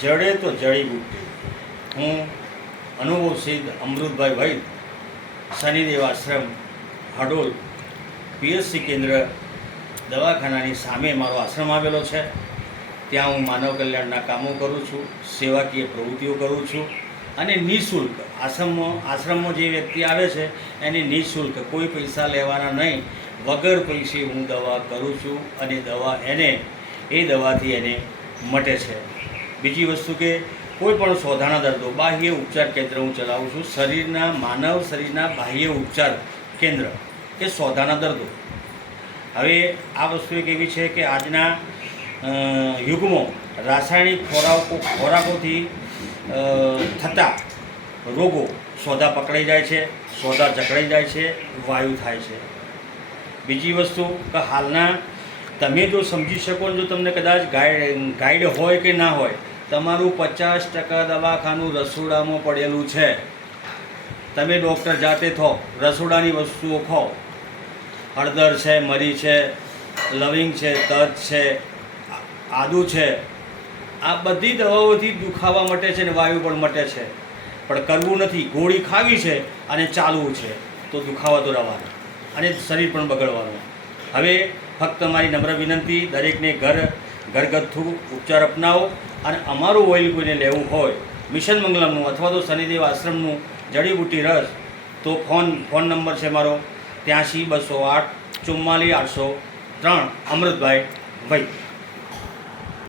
જડે તો જડીબુટ્ટી। હું અનુભવ સિદ્ધ અમૃતભાઈ વૈદ, શનિદેવ આશ્રમ, હડોલ પીએચસી કેન્દ્ર દવાખાનાની સામે મારો આશ્રમ આવેલો છે। ત્યાં હું માનવ કલ્યાણના કામો કરું છું, સેવાકીય પ્રવૃત્તિઓ કરું છું અને નિઃશુલ્ક આશ્રમમાં જે વ્યક્તિ આવે છે એને નિઃશુલ્ક કોઈ પૈસા લેવાના નહીં, વગર પૈસે હું દવા કરું છું અને દવા એ દવાથી એને મટે છે। બીજી વસ્તુ કે કોઈ પણ સોધાના દર્દો બાહ્ય ઉપચાર કેન્દ્ર હું ચલાવું છું। માનવ શરીરના બાહ્ય ઉપચાર કેન્દ્ર કે સોધાના દર્દો। હવે આ વસ્તુ એક એવી છે કે આજના યુગમાં રાસાયણિક ખોરાકોથી થતા રોગો, સોદા પકડાઈ જાય છે, સોદા જકડાઈ જાય છે, વાયુ થાય છે। બીજી વસ્તુ કે હાલના તમે જો સમજી શકો, જો તમને કદાચ ગાઈડ હોય કે ના હોય, તમારું 50% દવાખાનું રસોડામાં પડેલું છે। તમે ડૉક્ટર જાતે થો, રસોડાની વસ્તુઓ ખાઓ, હળદર છે, મરી છે, લવિંગ છે, તજ છે, આદુ છે, આ બધી દવાઓથી દુખાવા મટે છે ને વાયુ પણ મટે છે। પણ કરવું નથી, ગોળી ખાવી છે અને ચાલવું છે તો દુખાવા તો રહેવાના અને શરીર પણ બગડવાનું। હવે ફક્ત મારી નમ્ર વિનંતી, દરેકને ઘરગથ્થુ ઉપચાર અપનાવો અને અમારું ઓઇલ કોઈને લેવું હોય, મિશન મંગલમનું અથવા તો શનિદેવ આશ્રમનું જડીબુટ્ટી રસ, તો ફોન નંબર છે મારો 83 208 44 803, અમૃતભાઈ વૈદ।